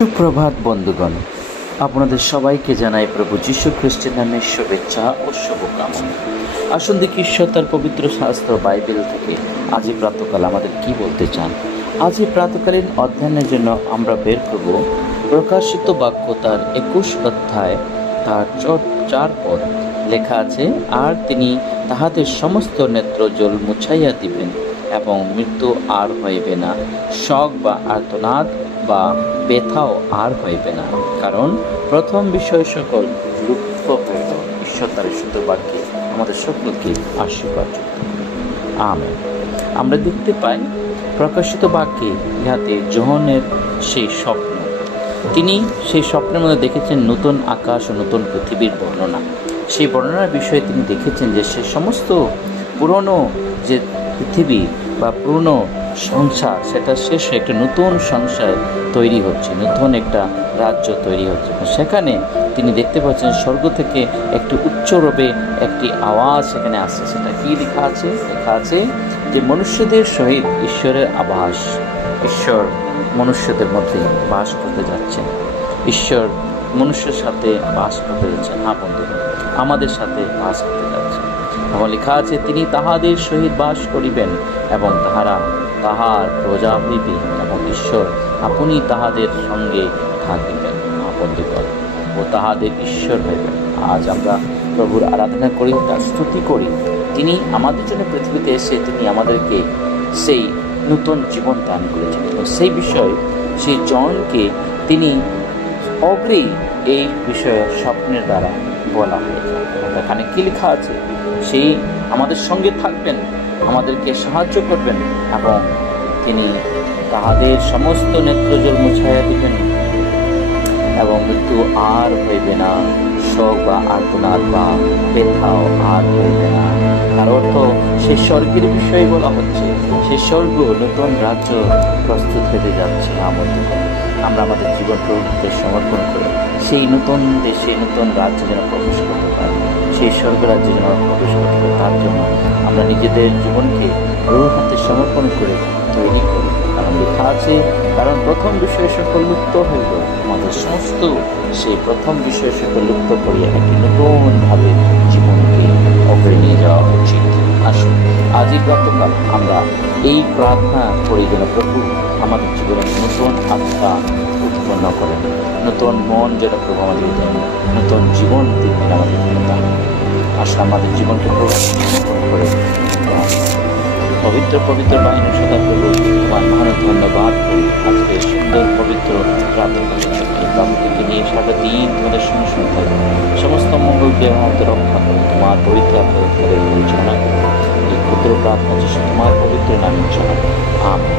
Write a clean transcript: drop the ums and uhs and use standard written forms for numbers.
সুপ্রভাত বন্ধুগণ, আপনাদের সবাইকে জানাই প্রভু যীশু খ্রিস্টের নামে শুভেচ্ছা ও শুভকামনা। আসুন দেখি ঈশ্বর তার পবিত্র শাস্ত্র বাইবেল থেকে আজই প্রাতকাল আমাদের কি বলতে চান। আজই প্রাতকালীন অধ্যয়নের জন্য আমরা বের করব প্রকাশিত বাক্য তার 21 অধ্যায় তার 4 পদ। লেখা আছে, আর তিনি তাহাদের সমস্ত নেত্রজল মুছাইয়া দিবেন এবং মৃত্যু আর হইবে না, শোক বা আর্তনাদ বা ব্যথাও আর হইবে না, কারণ প্রথম বিষয় সকল লুপ্ত হইল। ঈশ্বর তার সুন্দর বাক্যে আমাদের সকলকে আশীর্বাদ আমেন। আমরা দেখতে পাই প্রকাশিত বাক্যে ইহাতে যোহনের সেই স্বপ্ন, তিনি সেই স্বপ্নের মধ্যে দেখেছেন নতুন আকাশ ও নতুন পৃথিবীর বর্ণনা। সেই বর্ণনার বিষয়ে তিনি দেখেছেন যে সে সমস্ত পুরনো যে পৃথিবী বা পুরনো সংসার সেটা শেষ হয়ে একটা নতুন সংসার তৈরি হচ্ছে, নতুন একটা রাজ্য তৈরি হচ্ছে। সেখানে তিনি দেখতে পাচ্ছেন স্বর্গ থেকে একটি উচ্চ রবে একটি আওয়াজ সেখানে আসছে। সেটা কি লেখা আছে? লেখা আছে যে মনুষ্যদের সহিত ঈশ্বরের আবাস, ঈশ্বর মনুষ্যদের মধ্যে বাস করতে যাচ্ছেন, ঈশ্বর মনুষ্যের সাথে বাস করতে যাচ্ছেন। হ্যাঁ বন্ধুরা, আমাদের সাথে বাস করতে যাচ্ছেন। এবং লেখা আছে, তিনি তাহাদের সহিত বাস করিবেন এবং তাহারা তাহার প্রজা হইবে এবং ঈশ্বর আপনি তাহাদের সঙ্গে থাকিবেন। বন্ধুগণ, ও তাহাদের ঈশ্বর হইবেন। আজ আমরা প্রভুর আরাধনা করি, তার স্তুতি করি। তিনি আমাদের জন্য পৃথিবীতে এসে তিনি আমাদেরকে সেই নতুন জীবন দান করেছেন এবং সেই বিষয় সেই জনকে তিনি অগ্রে এই বিষয়ে স্বপ্নের দ্বারা বলা হয়েছে। এখানে কি লেখা আছে? সেই আমাদের সঙ্গে থাকবেন, আমাদেরকে সাহায্য করবেন এবং তিনি তাহাদের সমস্ত নেত্রজল মুছাইয়া দিবেন এবং মৃত্যু আর হইবে না, শোক বা আর্তনাদ বা ব্যথাও আর হইবে না। তার অর্থ সেই স্বর্গের বিষয়ে বলা হচ্ছে, সেই স্বর্গ নতুন রাজ্য প্রস্তুত হতে যাচ্ছে। আমরা আমাদের জীবন প্রভুকে সমর্পণ করে সেই নতুন দেশে নতুন রাজ্যে যেন প্রবেশ করতে পারি, সেই স্বর্গ রাজ্যে যেন প্রবেশ করতে পারি, তার জন্য আমরা নিজেদের জীবনকে প্রভুর হাতে সমর্পণ করে তৈরি করি। কারণ লেখা আছে, কারণ প্রথম বিষয় সকল লুপ্ত হইল, আমাদের সমস্ত সেই প্রথম বিষয় সকল লুপ্ত করিয়া একটি নতুনভাবে জীবনকে অগ্রে নিয়ে যাওয়া উচিত। আসুন আজই প্রাতকাল আমরা এই প্রার্থনা করি যেন প্রভু আমাদের জীবনে নতুন আত্মা উৎপন্ন করেন, নতুন মন যেন প্রভু আমাদের দেন, নতুন জীবন তিনি আমাদের দান। আসুন আমাদের জীবনকে প্রভু করে পবিত্র পবিত্র বাহিনী সদা প্রভু তোমার মহান ধন্যবাদ করি আজকে সুন্দর পবিত্র প্রার্থনা। এই প্রার্থনাকে নিয়ে সারা দিন তোমাদের সঙ্গে সঙ্গে থাকবে, সমস্ত মঙ্গলকে আমাদের রক্ষা করো, তোমার পবিত্র আত্মাকে পরিচালনা করো। এই ক্ষুদ্র প্রার্থনা যিশু তোমার পবিত্র নামে চালাবে। আমেন।